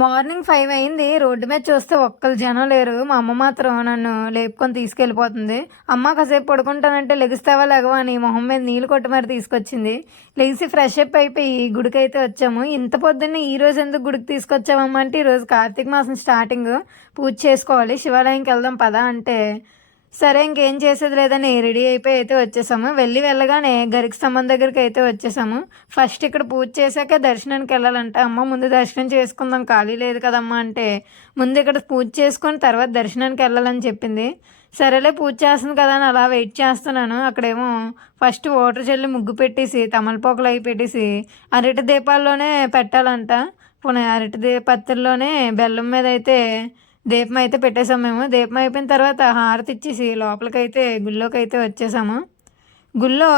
Morning 5 అయింది. Road మీద చూస్తే ఒక్కళ్ళు జనం లేరు. మా అమ్మ మాత్రం నన్ను లేపుకొని తీసుకెళ్ళిపోతుంది. అమ్మ కాసేపు పడుకుంటానంటే లెగుస్తావా లెగవా అని మొహం మీద నీళ్ళు కొట్టి మరి తీసుకొచ్చింది. లెగిసి ఫ్రెష్ అప్ అయిపోయి గుడికైతే వచ్చాము. ఇంత పొద్దున్నే ఈరోజు ఎందుకు గుడికి తీసుకొచ్చామమ్మ అంటే ఈరోజు కార్తీక మాసం స్టార్టింగ్, పూజ చేసుకోవాలి, శివాలయంకి వెళ్దాం పదా అంటే సరే ఇంకేం చేసేది లేదని రెడీ అయిపోయి అయితే వచ్చేసాము. వెళ్ళగానే గరికి స్తంభం దగ్గరికి అయితే వచ్చేసాము. ఫస్ట్ ఇక్కడ పూజ చేశాక దర్శనానికి వెళ్ళాలంట. అమ్మ ముందు దర్శనం చేసుకుందాం ఖాళీ లేదు కదమ్మా అంటే ముందు ఇక్కడ పూజ చేసుకొని తర్వాత దర్శనానికి వెళ్ళాలని చెప్పింది. సరేలే పూజ చేస్తుంది కదా అని అలా వెయిట్ చేస్తున్నాను. అక్కడేమో ఫస్ట్ వాటర్ చల్లి ముగ్గు పెట్టేసి తమలపాకులు అవి పెట్టేసి అరటి దీపాల్లోనే పెట్టాలంట. పోనీ అరటి పత్తిలోనే బెల్లం మీద అయితే దీపం అయితే పెట్టేసాం మేము. దీపం అయిపోయిన తర్వాత హారతి ఇచ్చేసి లోపలికైతే గుళ్ళోకి అయితే వచ్చేసాము. గుళ్ళో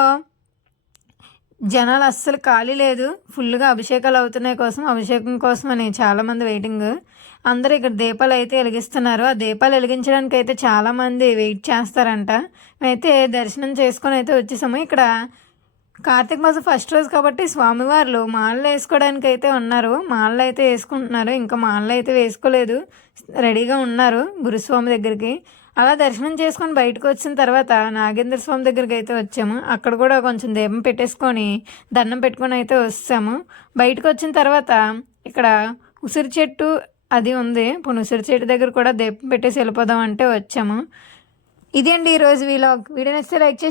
జనాలు అస్సలు ఖాళీ లేదు. ఫుల్గా అభిషేకాలు అవుతున్నాయి అభిషేకం కోసం అని చాలామంది వెయిటింగ్. అందరూ ఇక్కడ దీపాలు అయితే వెలిగిస్తున్నారు. ఆ దీపాలు వెలిగించడానికి అయితే చాలామంది వెయిట్ చేస్తారంట. అయితే దర్శనం చేసుకొని అయితే వచ్చేసాము. ఇక్కడ కార్తీక మాసం ఫస్ట్ రోజు కాబట్టి స్వామివార్లు మాలలు వేసుకోవడానికి అయితే ఉన్నారు. మాలలు అయితే వేసుకుంటున్నారు. ఇంకా మాలలు అయితే వేసుకోలేదు, రెడీగా ఉన్నారు గురుస్వామి దగ్గరికి. అలా దర్శనం చేసుకొని బయటకు వచ్చిన తర్వాత నాగేంద్ర స్వామి దగ్గరికి అయితే వచ్చాము. అక్కడ కూడా కొంచెం దీపం పెట్టేసుకొని దండం పెట్టుకొని అయితే వస్తాము. బయటకు వచ్చిన తర్వాత ఇక్కడ ఉసిరి చెట్టు అది ఉంది. ఇప్పుడు ఉసిరి చెట్టు దగ్గర కూడా దీపం పెట్టేసి వెళ్ళిపోదాం అంటే వచ్చాము. ఇది అండి ఈరోజు వీడియో నచ్చితే లైక్ చేసి